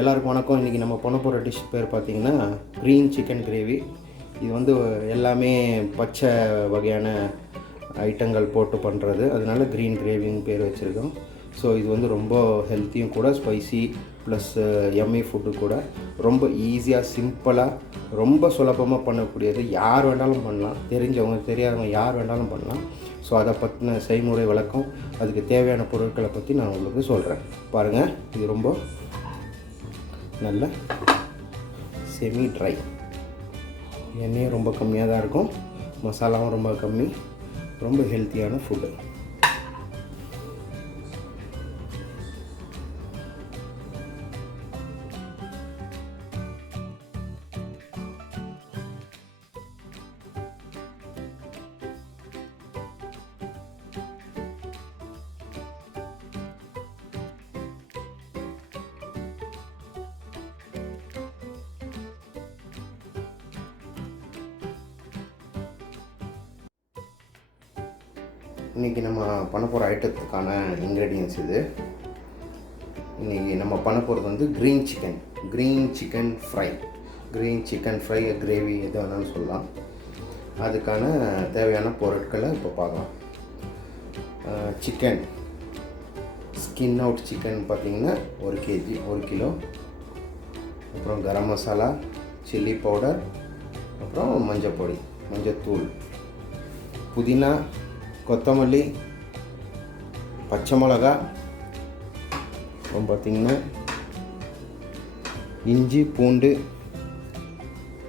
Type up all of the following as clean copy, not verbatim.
எல்லாருக்கும் வணக்கம். இன்றைக்கி நம்ம பண்ண போகிற டிஷ் பேர் பார்த்திங்கன்னா க்ரீன் சிக்கன் கிரேவி. இது வந்து எல்லாமே பச்சை வகையான ஐட்டங்கள் போட்டு பண்ணுறது, அதனால க்ரீன் கிரேவின்னு பேர் வச்சுருக்கோம். ஸோ இது வந்து ரொம்ப ஹெல்த்தியும் கூட, ஸ்பைசி ப்ளஸ் எம்மி ஃபுட்டு கூட, ரொம்ப ஈஸியாக சிம்பிளாக ரொம்ப சுலபமாக பண்ணக்கூடியது. யார் வேணாலும் பண்ணலாம், தெரிஞ்சவங்க தெரியாதவங்க யார் வேணாலும் பண்ணலாம். ஸோ அதை பற்றின செய்முறை விளக்கம், அதுக்கு தேவையான பொருட்களை பற்றி நான் உங்களுக்கு சொல்கிறேன். பாருங்கள், இது ரொம்ப நல்ல செமி ட்ரை, எண்ணெயும் ரொம்ப கம்மியாக தான் இருக்கும், மசாலாவும் ரொம்ப கம்மி, ரொம்ப ஹெல்த்தியான ஃபுட்டு. இன்றைக்கி நம்ம பண்ண போகிற ஐட்டத்துக்கான இன்க்ரீடியன்ஸ் இது. இன்றைக்கி நம்ம பண்ண போகிறது வந்து க்ரீன் சிக்கன் ஃப்ரை, கிரேவி எது வேணாலும் சொல்லலாம். அதுக்கான தேவையான பொருட்களை இப்போ பார்க்கலாம். சிக்கன், ஸ்கின் அவுட் சிக்கன் பார்த்திங்கன்னா 1 கிலோ. அப்புறம் கரம் மசாலா, சில்லி பவுடர், அப்புறம் மஞ்சத்தூள், புதினா, கொத்தமல்லி, பச்சை மிளகா, அப்புறம் பார்த்திங்கன்னா இஞ்சி, பூண்டு,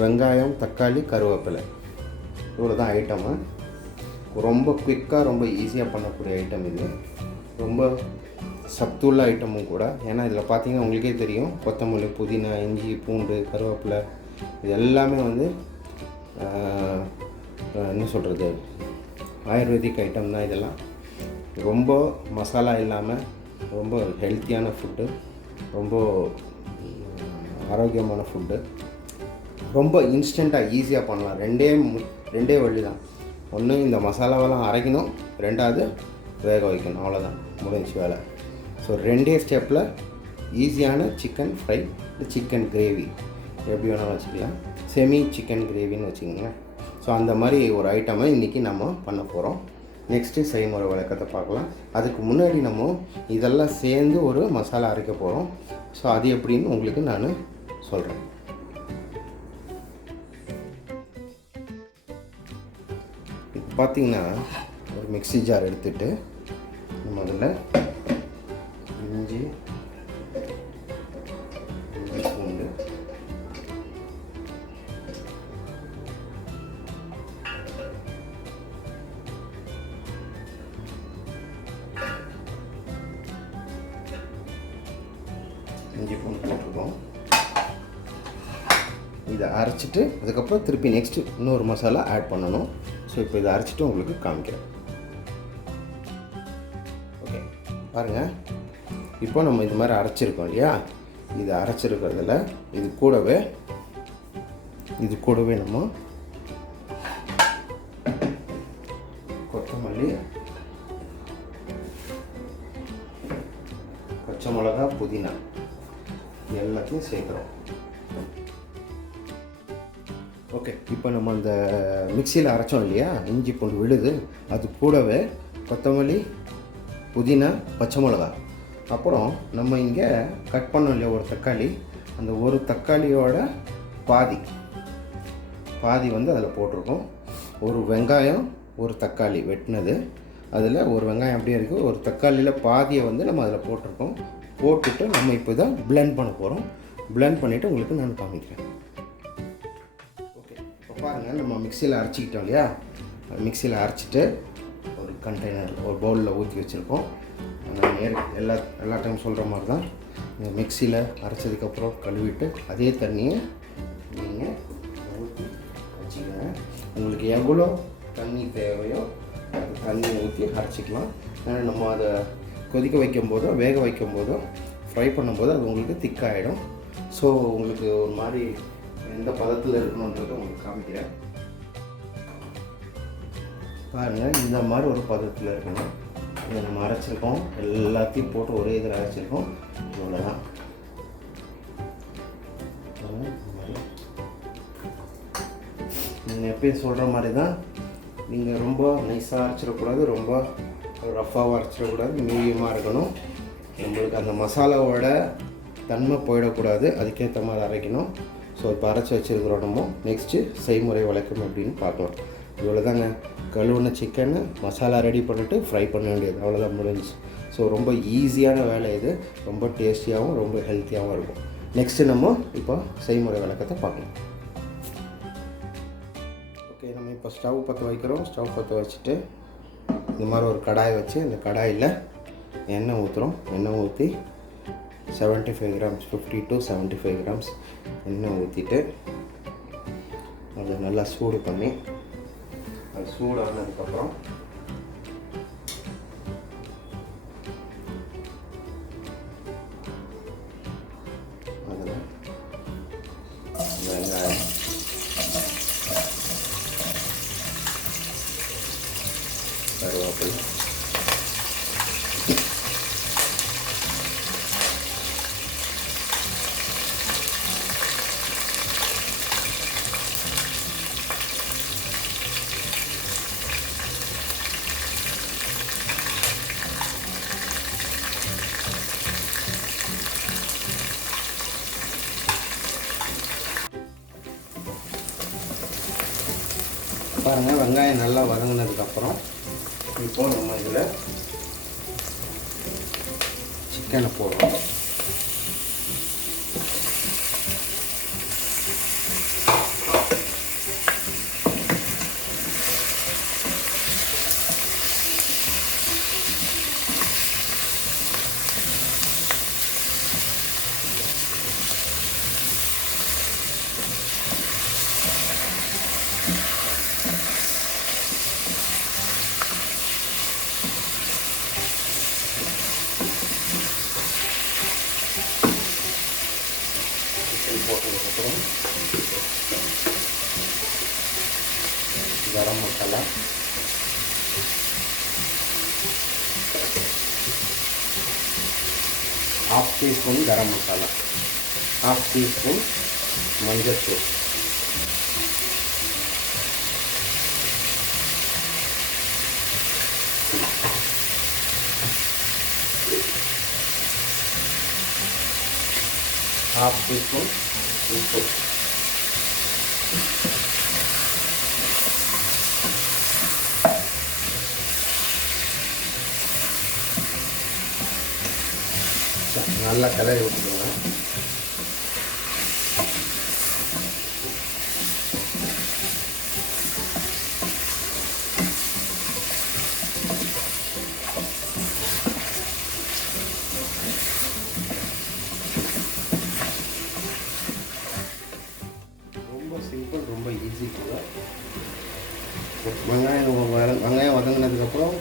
வெங்காயம், தக்காளி, கருவேப்பிலை. இவ்வளோ தான் ஐட்டமு. ரொம்ப குயிக்காக ரொம்ப ஈஸியாக பண்ணக்கூடிய ஐட்டம் இது. ரொம்ப சத்துள்ள ஐட்டமும் கூட. ஏன்னா இதில் பார்த்திங்கன்னா உங்களுக்கே தெரியும், கொத்தமல்லி, புதினா, இஞ்சி, பூண்டு, கருவேப்பிலை, இது எல்லாமே வந்து என்ன சொல்கிறது, ஆயுர்வேதிக் ஐட்டம் தான் இதெல்லாம். ரொம்ப மசாலா இல்லாமல் ரொம்ப ஹெல்த்தியான ஃபுட்டு, ரொம்ப ஆரோக்கியமான ஃபுட்டு, ரொம்ப இன்ஸ்டண்ட்டாக ஈஸியாக பண்ணலாம். ரெண்டே வழி தான். ஒன்று, இந்த மசாலாவெல்லாம் அரைக்கணும், ரெண்டாவது வேக வைக்கணும், அவ்வளோதான், முடிஞ்சு வேலை. ஸோ 2 ஸ்டெப்பில் ஈஸியான சிக்கன் ஃப்ரை, சிக்கன் கிரேவி எப்படி வேணாலும் வச்சுக்கலாம், செமி சிக்கன் கிரேவின்னு வச்சுக்கோங்களேன். ஸோ அந்த மாதிரி ஒரு ஐட்டமை இன்றைக்கி நம்ம பண்ண போகிறோம். நெக்ஸ்ட்டு செய்முறை விளக்கத்தை பார்க்கலாம். அதுக்கு முன்னாடி நம்ம இதெல்லாம் சேர்ந்து ஒரு மசாலா அரைக்க போகிறோம். ஸோ அது எப்படின்னு உங்களுக்கு நான் சொல்கிறேன். இப்போ பார்த்திங்கன்னா ஒரு மிக்ஸி ஜார் எடுத்துகிட்டு நம்ம அதில் இஞ்சி, பூண்டு, போட்டுருக்கோம். இதை அரைச்சிட்டு அதுக்கப்புறம் திருப்பி நெக்ஸ்ட்டு இன்னொரு மசாலா ஆட் பண்ணணும். ஸோ இப்போ இதை அரைச்சிட்டு உங்களுக்கு காமிக்கிறேன். ஓகே, பாருங்கள். இப்போ நம்ம இது மாதிரி அரைச்சிருக்கோம் இல்லையா, இது அரைச்சிருக்கிறதுல இது கூடவே நம்ம கொத்தமல்லி, பச்சை மிளகா, புதினா எல்லாத்தையும் சேர்க்குறோம். ஓகே, இப்போ நம்ம அந்த மிக்சியில் அரைச்சோம் இல்லையா, இஞ்சி பூண்டு விழுது, அது கூடவே கொத்தமல்லி, புதினா, பச்சை மிளகா, அப்புறம் நம்ம இங்கே கட் பண்ணோம் இல்லையா ஒரு தக்காளி, அந்த ஒரு தக்காளியோட பாதி வந்து அதில் போட்டிருக்கோம். ஒரு வெங்காயம், ஒரு தக்காளி வெட்டினது, அதில் ஒரு வெங்காயம் அப்படியே இருக்குது, ஒரு தக்காளியில் பாதியை வந்து நம்ம அதில் போட்டிருக்கோம். போட்டுட்டு நம்ம இப்போ தான் பிளெண்ட் பண்ண போகிறோம். பிளெண்ட் பண்ணிவிட்டு உங்களுக்கு நான் காமிக்கிறேன். ஓகே, இப்போ பாருங்கள், நம்ம மிக்சியில் அரைச்சிக்கிட்டோம் இல்லையா, மிக்சியில் அரைச்சிட்டு ஒரு கண்டெய்னர், ஒரு பவுலில் ஊற்றி வச்சுருக்கோம். நான் எல்லா டைம் சொல்கிற மாதிரி தான், இந்த மிக்சியில் அரைச்சதுக்கப்புறம் கழுவிட்டு அதே தண்ணியை நீங்கள் ஊற்றி வச்சுக்கோங்க. உங்களுக்கு எவ்வளோ தண்ணி தேவையோ அது தண்ணியை ஊற்றி அரைச்சிக்கலாம். ஏன்னா நம்ம அதை கொதிக்க வைக்கும்போதோ வேக வைக்கும்போதோ ஃப்ரை பண்ணும்போது அது உங்களுக்கு திக்காகிடும். ஸோ உங்களுக்கு ஒரு மாதிரி எந்த பதத்தில் இருக்கணுன்றதை உங்களுக்கு காமிக்கிறேன். பாருங்கள், இந்த மாதிரி ஒரு பதத்தில் இருக்கணும். இதை நம்ம அரைச்சிருக்கோம், எல்லாத்தையும் போட்டு ஒரே இதில் அரைச்சிருக்கோம். இவ்வளோதான். பாருங்கள். இந்த மாதிரி நீங்கள் எப்பயும் சொல்கிற மாதிரி தான், நீங்கள் ரொம்ப நைஸாக அரைச்சிடக்கூடாது, ரொம்ப ரஃப்பாகவும் அரைச்சிடக்கூடாது, மீடியமாக இருக்கணும். நம்மளுக்கு அந்த மசாலாவோட தன்மை போயிடக்கூடாது, அதுக்கேற்ற மாதிரி அரைக்கணும். ஸோ இப்போ அரைச்சி வச்சுருக்கிறோம். நம்ம நெக்ஸ்ட்டு செய்முறை வழக்கம் அப்படின்னு பார்க்கலாம். இவ்வளோ தாங்க, கழுவுன சிக்கனை மசாலா ரெடி பண்ணிவிட்டு ஃப்ரை பண்ண வேண்டியது, அவ்வளோதான் முடிஞ்சிச்சு. ஸோ ரொம்ப ஈஸியான வேலை இது, ரொம்ப டேஸ்டியாகவும் ரொம்ப ஹெல்த்தியாகவும் இருக்கும். நெக்ஸ்ட்டு நம்ம இப்போ செய்முறை விளக்கத்தை பார்க்கலாம். ஓகே, நம்ம இப்போ ஸ்டவ் பற்ற வைக்கிறோம். ஸ்டவ் பற்ற வச்சுட்டு இந்த மாதிரி ஒரு கடாயை வச்சு இந்த கடாயில் எண்ணெய் ஊற்றுறோம். எண்ணெய் ஊற்றி 75 கிராம்ஸ் 50 to 75 கிராம்ஸ் எண்ணெய் ஊற்றிட்டு அதை நல்லா சூடு பண்ணி, அது சூடானதுக்கப்புறம் அதில் வெங்காயம், கருவேப்பிலை, பாருங்கள். வெங்காயம் நல்லா வதங்கினதுக்கப்புறம் இப்போ நம்ம இதில் சிக்கனை போடுறோம். போட்டதுக்கப்புறம் கரம் மசாலா, ½ டீஸ்பூன் கரம் மசாலா, ½ டீஸ்பூன் மஞ்சள்தூள், ½ டீஸ்பூன் உப்பு, நல்லா கிளறி விட்டுருங்க. ரொம்ப சிம்பிள், ரொம்ப ஈஸி கூட. வெங்காயம் வதங்கினதுக்கப்புறம்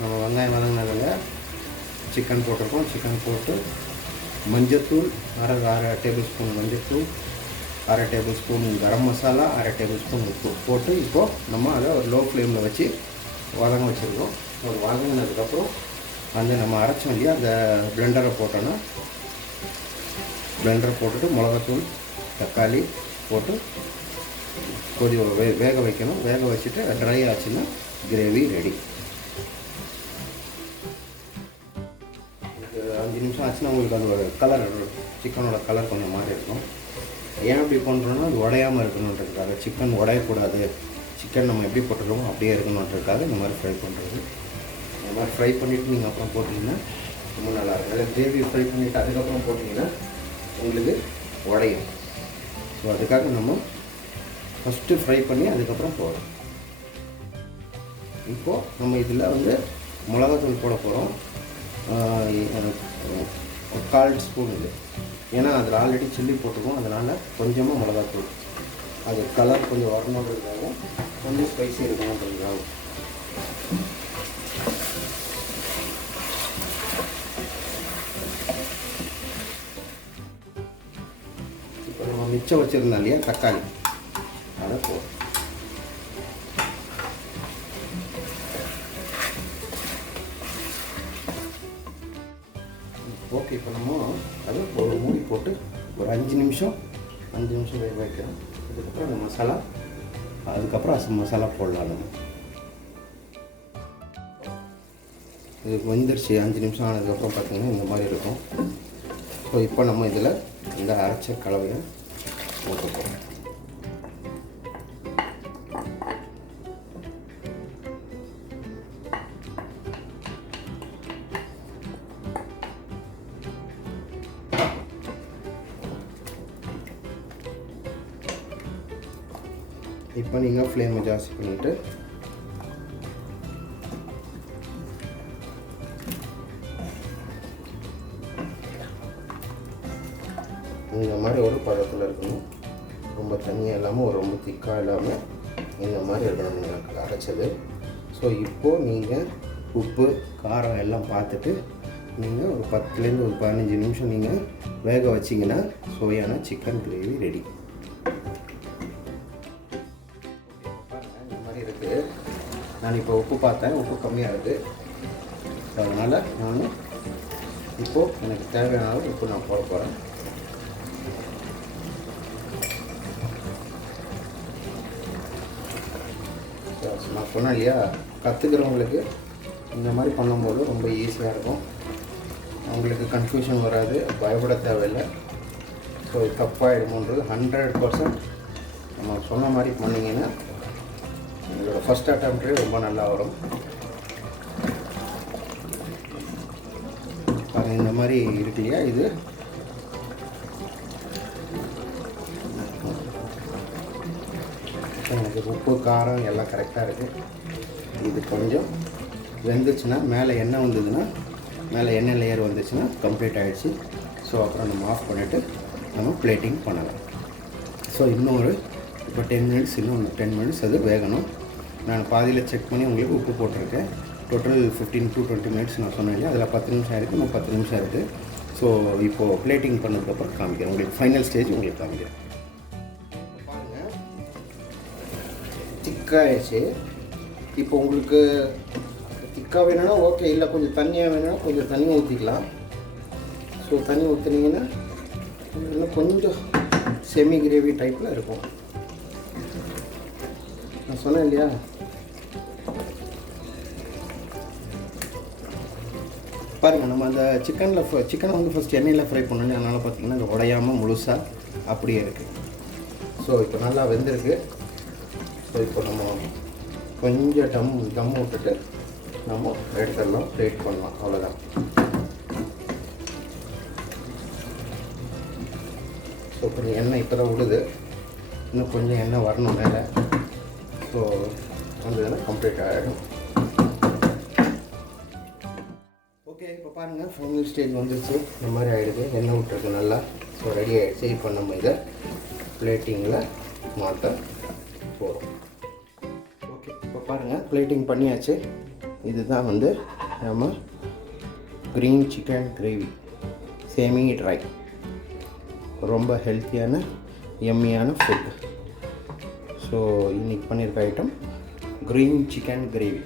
நம்ம வெங்காயம் வதங்கினதுங்க சிக்கன் போட்டிருக்கோம். சிக்கன் போட்டு மஞ்சத்தூள் அரை டேபிள் ஸ்பூன் மஞ்சத்தூள், அரை டேபிள் ஸ்பூன் கரம் மசாலா, அரை டேபிள் ஸ்பூன் உப்பு போட்டு இப்போது நம்ம அதை ஒரு லோ ஃப்ளேமில் வச்சு வதங்க வச்சுருக்கோம். ஒரு வதங்கினதுக்கப்புறம் வந்து நம்ம அரைச்சோம் இல்லையா, அந்த பிளெண்டரை போட்டோன்னா, பிளெண்டரை போட்டுட்டு மிளகாத்தூள், தக்காளி போட்டு வேக வைக்கணும். வேக வச்சுட்டு ட்ரை ஆச்சுன்னா கிரேவி ரெடி. 5 நிமிஷம் ஆச்சுன்னா உங்களுக்கு அந்த ஒரு கலர், சிக்கனோட கலர் கொஞ்சம் மாதிரி இருக்கும். ஏன் அப்படி பண்ணுறோன்னா, அது உடையாமல் இருக்கணுன்றதுக்காக. சிக்கன் உடையக்கூடாது, சிக்கன் நம்ம எப்படி போட்டுருக்கோமோ அப்படியே இருக்கணுன்றதுக்காக இந்த மாதிரி ஃப்ரை பண்ணுறது. இந்த மாதிரி ஃப்ரை பண்ணிவிட்டு நீங்கள் அப்புறம் போட்டிங்கன்னா ரொம்ப நல்லாயிருக்கும். அதில் கிரேவி ஃப்ரை பண்ணிவிட்டு அதுக்கப்புறம் போட்டிங்கன்னா உங்களுக்கு உடையும். ஸோ அதுக்காக நம்ம ஃபஸ்ட்டு ஃப்ரை பண்ணி அதுக்கப்புறம் போடுறோம். இப்போது நம்ம இதில் வந்து மிளகாத்தூள் போட போகிறோம். 1/4 ஸ்பூன் இது, ஏன்னா அதில் ஆல்ரெடி சில்லி போட்டுருக்கோம், அதனால் கொஞ்சமாக மிளகாத்தூள். அது கலர் கொஞ்சம் வரணுன்றதுக்காக, கொஞ்சம் ஸ்பைசி இருக்கணுன்றதுக்காக. இப்போ நம்ம மிச்சம் வச்சுருந்தோம் இல்லையா தக்காளி, அதை போடுறோம். ஓகே, இப்போ நம்ம அதை ஒரு மூடி போட்டு ஒரு 5 நிமிஷம் 5 நிமிஷம் வேக வைக்கிறோம். அதுக்கப்புறம் அந்த மசாலா, அதுக்கப்புறம் மசாலா போடலாம். நம்ம இது வெந்துருச்சு. 5 நிமிஷம் ஆனதுக்கப்புறம் பார்த்திங்கன்னா இந்த மாதிரி இருக்கும். ஸோ இப்போ நம்ம இதில் இந்த அரைச்ச கலவையை போட்டுப்போம். இப்போ நீங்கள் ஃப்ளேமை ஜாஸ்தி பண்ணிவிட்டு இந்த மாதிரி ஒரு பதத்தில் இருக்கணும். ரொம்ப தண்ணியாக இல்லாமல் ரொம்ப திக்காக இல்லாமல் இந்த மாதிரி இருக்கணும் நீங்கள் அரைச்சது. ஸோ இப்போது நீங்கள் உப்பு காரம் எல்லாம் பார்த்துட்டு நீங்கள் ஒரு 10லேருந்து ஒரு 15 நிமிஷம் நீங்கள் வேக வச்சிங்கன்னா சுவையான சிக்கன் கிரேவி ரெடி. இந்த மாதிரி இருக்குது. நான் இப்போ உப்பு பார்த்தேன், உப்பு கம்மியாக இருக்குது. ஸோ அதனால் நான் இப்போது எனக்கு தேவையான அளவு உப்பு நான் போட போகிறேன். நான் சொன்னேன் இல்லையா, கற்றுக்கிறவங்களுக்கு இந்த மாதிரி பண்ணும்போது ரொம்ப ஈஸியாக இருக்கும். அவங்களுக்கு கன்ஃபியூஷன் வராது, பயப்பட தேவையில்லை. ஸோ இது தப்பாகிடுமோன்றது 100% நம்ம சொன்ன மாதிரி பண்ணிங்கன்னா உங்களோட ஃபஸ்ட் அட்டம்ப்டே ரொம்ப நல்லா வரும். பாருங்கள் இந்த மாதிரி இருக்கு இல்லையா, இது எனக்கு உப்பு காரம் எல்லாம் கரெக்டாக இருக்குது. இது கொஞ்சம் வெந்துச்சுன்னா மேலே எண்ணெய் வந்ததுன்னா, மேலே எண்ணெய் லேயர் வந்துச்சுன்னா கம்ப்ளீட் ஆகிடுச்சு. ஸோ அப்புறம் நம்ம ஆஃப் பண்ணிவிட்டு நம்ம பிளேட்டிங் பண்ணலாம். ஸோ இன்னொரு இப்போ 10 மினிட்ஸ், இன்னும் 10 மினிட்ஸ் அது வேகணும். நான் பாதியில் செக் பண்ணி உங்களுக்கு உப்பு போட்டிருக்கேன். டோட்டல் 15 to 20 மினிட்ஸ் நான் சொன்னேன் இல்லையா, அதில் 10 நிமிஷம் இருக்குது, இன்னும் 10 நிமிஷம் இருக்குது. ஸோ இப்போது பிளேட்டிங் பண்ணதுக்கப்புறம் காமிக்கிறேன் உங்களுக்கு, ஃபைனல் ஸ்டேஜ் உங்களுக்கு காமிக்கிறேன். பாருங்கள் திக்காகிடுச்சு. இப்போ உங்களுக்கு திக்காக வேணும்னா ஓகே, இல்லை கொஞ்சம் தண்ணியாக வேணும்னா கொஞ்சம் தண்ணி ஊற்றிக்கலாம். ஸோ தண்ணி ஊற்றுனீங்கன்னா இன்னும் கொஞ்சம் செமி கிரேவி டைப்பில் இருக்கும். நான் சொன்னேன் இல்லையா, பாருங்கள் நம்ம அந்த சிக்கனை வந்து ஃபஸ்ட் எண்ணெயில் ஃப்ரை பண்ணோம். அதனால் பார்த்திங்கன்னா அது உடையாமல் முழுசாக அப்படியே இருக்குது. ஸோ இப்போ நல்லா வெந்திருக்கு. ஸோ இப்போ நம்ம கொஞ்சம் தம் விட்டுட்டு நம்ம எடுத்துடலாம், பிளேட் பண்ணலாம், அவ்வளோதான். ஸோ கொஞ்சம் எண்ணெய் இப்போ தான் விடுது, இன்னும் கொஞ்சம் எண்ணெய் வரணும் மேலே. ஸோ வந்ததுன்னா கம்ப்ளீட் ஆகிடும். ஓகே, இப்போ பாருங்கள் ஃபைனல் ஸ்டேஜ் வந்துருச்சு. இந்த மாதிரி ஆகிடுது, எண்ணெய் விட்டுருக்கு நல்லா. ஸோ ரெடி ஆகிடுச்சு. இப்போ நம்ம இதை பிளேட்டிங்கில் மாற்ற போகிறோம். ஓகே, இப்போ பாருங்கள் பிளேட்டிங் பண்ணியாச்சு. இதுதான் வந்து நம்ம green chicken gravy semi try, ரொம்ப ஹெல்த்தியான எம்மியான ஃபுட். ஸோ இன்றைக்கி பண்ணியிருக்க ஐட்டம் க்ரீன் சிக்கன் கிரேவி.